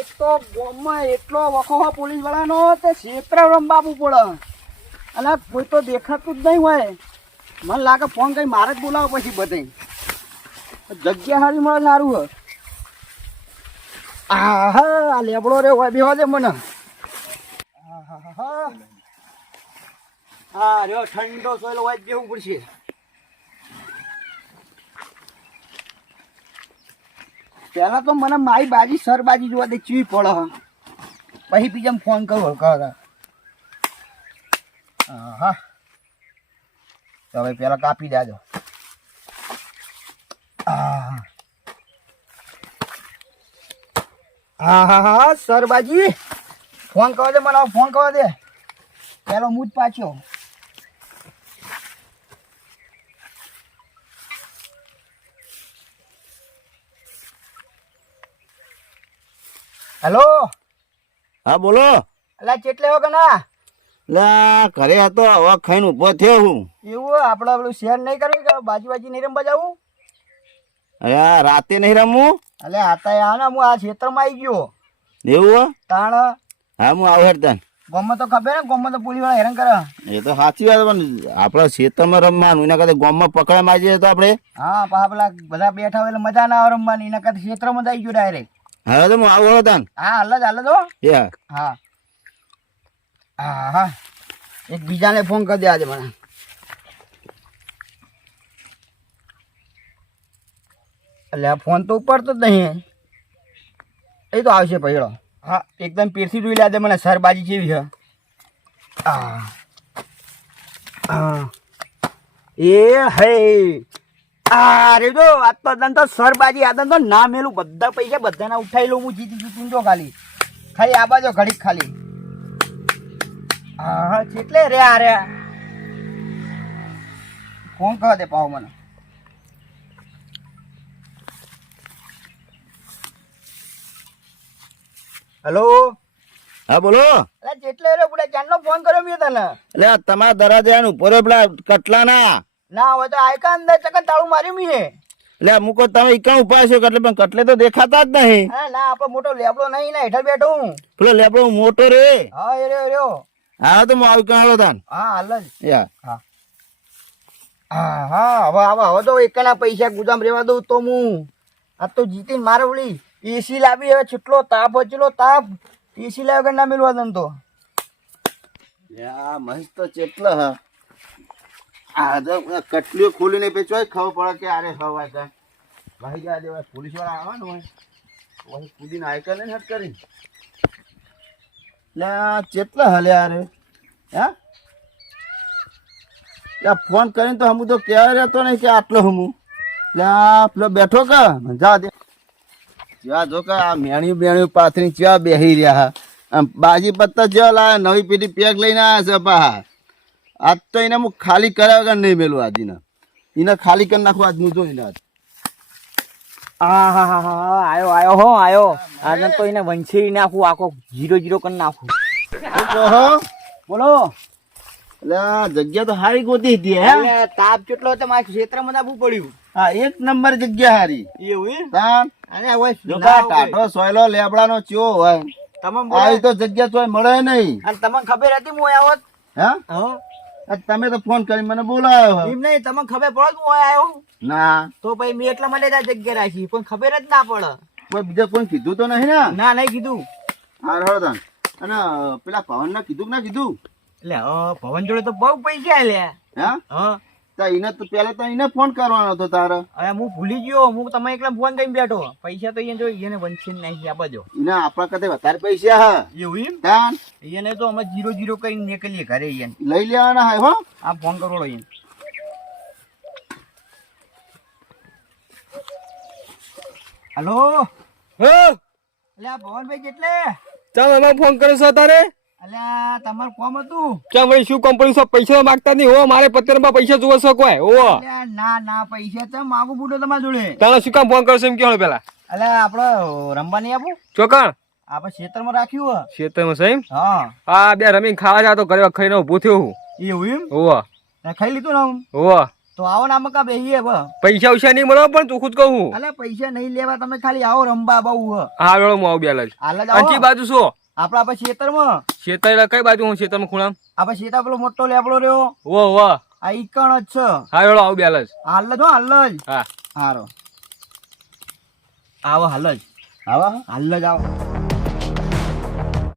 એક તો ગામમાં એટલો વખો પોલીસ વાળાનો તે ક્ષેત્ર રમવાવું પડે અને કોઈ તો દેખાતું જ નહીં હોય. મને લાગે ફોન કઈ મારે જ બોલાવો પછી બધે જગ્યા સારી મળે સારું હોય. આ લેબડો રે હોય બેવા દે મને. હા રહ્યો ઠંડો સોયલો હોય બેવું પડશે. પેલા તો મને મારી બાજી સરબાજી જોવા દે ચીવી પડે પછી બીજા ફોન કરું કહો. હા તો હવે પેલા કાપી દેજો. હા સરબાજી ફોન કરવા દે મને. ફોન કરવા દે પેલો હું જ પાછો. હેલો. હા બોલો. અલા ચેટલે હો કે ના? લા ઘરે હતો હવે ખાઈને ઉભો થયો હું. એવું આપણે પેલું શેર નહીં કરવું કે બાજી નહીં રમવા જવું? અરે રાતે નહીં રમવું. અલે આતા આ ને હું આ ક્ષેત્રમાં આવી ગયો. એવું તાણ હા હું આવું હેડ તને. ગોમમાં તો ખબર ને ગોમમાં તો પોલીસ વાળા હેરાન કરે. એ તો સાચી વાત પણ આપણા ક્ષેત્રમાં રમવાનું એના કરતા ગામમાં પકડાઈ માં જઈએ તો આપણે. હા પાછા પેલા બધા બેઠા હોય એટલે મજા ના આવે રમવાની. એના કરતા ક્ષેત્રમાં જ આવી ગયો ડાયરેક્ટ. હવે તો હું આવું હવે તને. હા હાલ તો યા હા હા હા એક બીજાને ફોન કરી દે આજે મને. એટલે આ ફોન તો ઉપાડતો જ નહીં. એ તો આવશે પહેલો. હા એકદમ પીરથી જોઈ લે મને સરબાજી જેવી છે. એ હે અરે જો આ તો દન તો સરબાજી આદન તો ના મેલું બધા પૈસા બધાના ઉઠાઈ લઉં હું જીતી તો ખાલી ખાલી આ બાજુ ઘડીક ખાલી. હા કેટલે રે આ રે ફોન કરવા દે પાવ મને. હેલો. હા બોલો. એટલે જેટલે રે બુડા ચાંદનો ફોન કર્યો મેં તને. એટલે તમારા દરવાજા ઉપર પેલા કટલા ના હોય તો આયકા અંદર ચકન તાળું માર્યું મેં. એટલે અમુક તમે ઈકા ઉભા છો એટલે પણ કટલે તો દેખાતા જ નહીં. હા ના આપણો મોટો લેબડો નહીં ને હેઠળ બેઠો હું. પેલો લેબડો મોટો રે. હા એ રહ્યો. હા તો હું આવી કાઢો તાન. હા હાલ જ. યા હા હા હવે તો એકના પૈસા ગુદામ રેવા દઉં તો હું આ તો જીતીને મારે વળી એસી લાવી. હવે કેટલો તાપ ચેલો તાપ એસી લાવ્યો કે ના મેળવા દઉં તો. યા મસ્ત તો ચેટલો હા. આ તો કટલીઓ ખોલીને પેચવાય ખબર પડે કે આરે હવાય કાંઈ ભાઈ ગયા દેવાય. પોલીસ વાળા આવવાનું હોય પછી કૂદીને આયકા ને હટ કરી. એટલે ચેટલા હલે આરે હા. ફોન કરીને તો હમું તો કહેવાય રહેતો નહીં કે આટલો હમું. એટલે પેલો બેઠો કે જા દે જ્યાં જો કે આ મેણ્યું પાથરી ચા બેસી રહ્યા. આમ બાજી પત્તા જેવા લાવે નવી પેઢી પેક લઈને આવ્યા છે પા. આજ તો એને હું ખાલી કર્યા વગર નહીં મેલું આજીને. એને ખાલી કરી નાખું આજ હું જોઈને આજ. હા આયો હો આયો. આજે તો એને વંશી નાખું આખો 0-0 કરી નાખું. બોલો. એટલે આ જગ્યા તો સારી ગોતી હતી હે. તાપ કેટલો હતો મારા ક્ષેત્રમાં દાબવું પડ્યું. હા એક નંબર જગ્યા સારી. એવું અને ટાટો સોયલો લેબડાનો ચો હોય આવી તો જગ્યા તો મળે નહીં. અને તમને ખબર હતી હું આવ્યો? હા તમે તો ફોન કરી મને બોલાયો. એમ નહીં તમને ખબર પડે હું આવ્યો? ના તો ભાઈ મેં એટલા માટે આ જગ્યા રાખી પણ ખબર જ ના પડે. કોઈ બીજા કોઈ કીધું તો નહીં ને? ના નહીં કીધું. હા અને પેલા પવન ને કીધું કે ના કીધું? એટલે પવન જોડે તો બહુ પૈસા લ્યા. હા તો એને તો પેલા તો એને ફોન કરવાનો હતો તારે. હવે હું ભૂલી ગયો. હું તમે એકલા ફોન કરીને બેઠો. પૈસા તો એને જો એને વંશી નહીં આપજો. એને આપણા કરતા વધારે પૈસા હા. એવું એમ? તાન એને તો અમે 0-0 કરીને નીકળીએ ઘરે. એને લઈ લેવાના હોય હો. આ ફોન કરો એને. હેલો. અલ્યા ભવનભાઈ કેટલે? ચાલ અમે ફોન કર્યો છો તારે. અલ્યા તમારું કામ હતું? કેમ ભાઈ શું કંપની સો પૈસા માંગતા નહીં હો. મારે પત્રમાં પૈસા જોવો છો કોઈ હો. અલ્યા ના પૈસા તો માગું બુડો તમારા જોડે. તારે શું કામ ફોન કરશો એમ કેવો પેલા? અલ્યા આપડે રમવા નહીં આપું? ચોકણ આપણે ક્ષેત્રમાં રાખ્યું હે. ખેતરમાં છે એમ? હા હા બે રમીને ખાવા જાતો ઘરે ખાઈને ઉભો થયો હું. એવું એમ? હોવા ખાઈ લીધું ને? હોવા તો આવો ને આમાં કા બેહીએ હવે. પૈસા ઉછા નહીં મળો પણ ચોખ્ખું જ કહું હું. અલે પૈસા નહીં લેવા, તમે ખાલી આવો રંબા બહુ હ. હા વેળો હું આવું બેલા જ. હાલ જ અંચી આવો બાજુ શું આપડા પછી ખેતરમાં. શેતર કઈ બાજુ હું શેતરમાં ખૂણામ? આપણે સીતા પેલો મોટો લેબડો રહ્યો વાહ આ ઈકણ જ છે. હા વેળો આવું બેલા જ. હાલ જ હો, હાલ જ. હા હારો આવો હાલ જ. આવા હાલ જ આવો.